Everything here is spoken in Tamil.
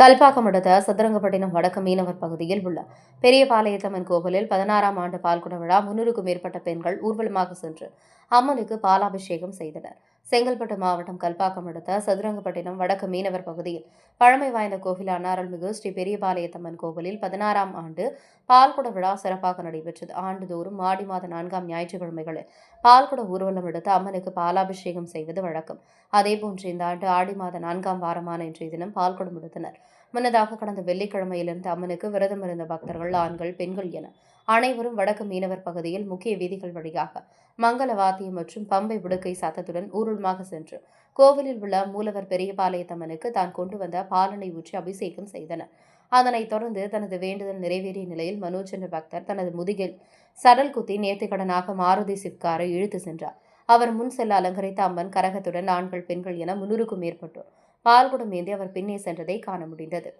கல்பாக்கம் அடுத்த சதுரங்கப்பட்டினம் வடக்கு மீனவர் பகுதியில் உள்ள பெரியபாளையத்தம்மன் கோவிலில் 16ஆம் ஆண்டு பால்குட விழா 300க்கும் மேற்பட்ட பெண்கள் ஊர்வலமாக சென்று அம்மனுக்கு பாலாபிஷேகம் செய்தனர். செங்கல்பட்டு மாவட்டம் கல்பாக்கம் அடுத்த சதுரங்கப்பட்டினம் வடக்கு மீனவர் பகுதியில் பழமை வாய்ந்த கோவிலான அருள்மிகு ஸ்ரீ பெரியபாளையத்தம்மன் கோவிலில் 16ஆம் ஆண்டு பால்குட விழா சிறப்பாக நடைபெற்றது. ஆண்டுதோறும் ஆடி மாத 4ஆம் ஞாயிற்றுக்கிழமைகளில் பால்குட ஊர்வலம் எடுத்து அம்மனுக்கு பாலாபிஷேகம் செய்வது வழக்கம். அதேபோன்று இந்த ஆண்டு ஆடி மாத 4ஆம் வாரமான இன்றைய தினம் பால்குடம் எடுத்தனர். முன்னதாக கடந்த வெள்ளிக்கிழமையிலிருந்து அம்மனுக்கு விரதம் இருந்த பக்தர்கள், ஆண்கள், பெண்கள் என அனைவரும் வடக்கு மீனவர் பகுதியில் முக்கிய வீதிகள் வழியாக மங்கள வாத்தியம் மற்றும் பம்பை உடுக்கை சத்தத்துடன் ஊர்வலமாக சென்று கோவிலில் உள்ள மூலவர் பெரியபாளையத்தம்மனுக்கு தான் கொண்டு வந்த பாலனை ஊற்றி அபிஷேகம் செய்தனர். அதனைத் தொடர்ந்து தனது வேண்டுதல் நிறைவேறிய நிலையில் மனோஜ் என்ற பக்தர் தனது முதுகில் சடல் குத்தி நேர்த்திக்கடனாக மாருதி சிப்காரை இழுத்து சென்றார். அவர் முன் செல்ல அலங்கரித்த அம்மன் கரகத்துடன் ஆண்கள், பெண்கள் என 300க்கும் மேற்பட்டோர் பால்குடம் ஏந்தி அவர் பின்னே சென்றதை காண முடிந்தது.